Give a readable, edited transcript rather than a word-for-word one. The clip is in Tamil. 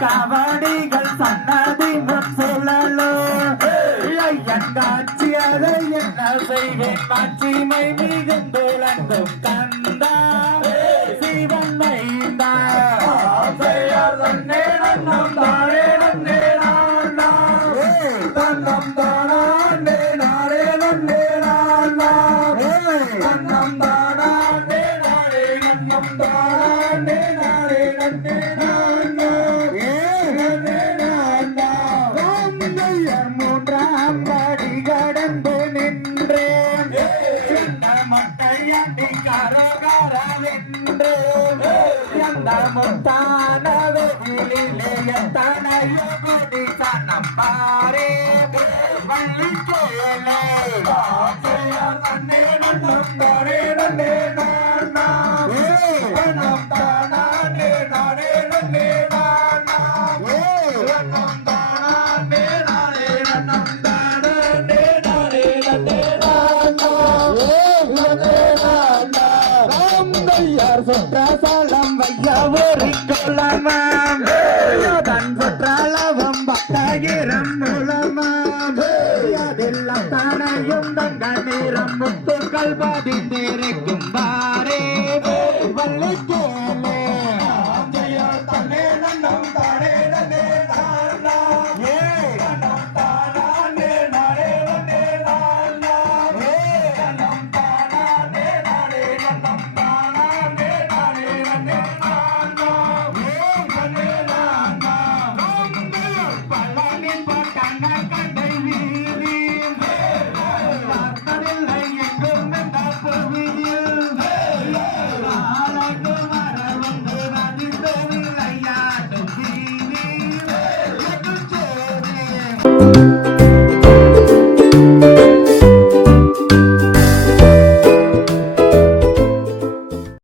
கவடிகள் சன்னதி முன்சுழலோ காட்சியதை என்ன செய்வேன் மாட்சிமை மிகுந்துலங்கும் கந்தா சிவன் மைந்தா தன்னே நன்னம் தானே நன்னே நானா தன்னம் தானே நானே நன்னே நானா தன்னம் தானே நானே நன்னம் தானே நானே நன்னே பாரே வள்ளி கோயிலே தன்னே நன்னம் தானே நன்னே நானா நன்னம் தானே நானே நன்னே நானா நன்னம் தானே நானே நன்னம் தானே நானே நன்னே நானா நன்னே நானா ராம்தையார் சுற்றாசலம் வையவரி கொள்ளமாம் தன் சுற்றாலவம் பக்தகிரம் மூலமாம் அதெல்லாம் தானையும் தங்க நேரம் முத்துக்கள் பதிந்திருக்கும்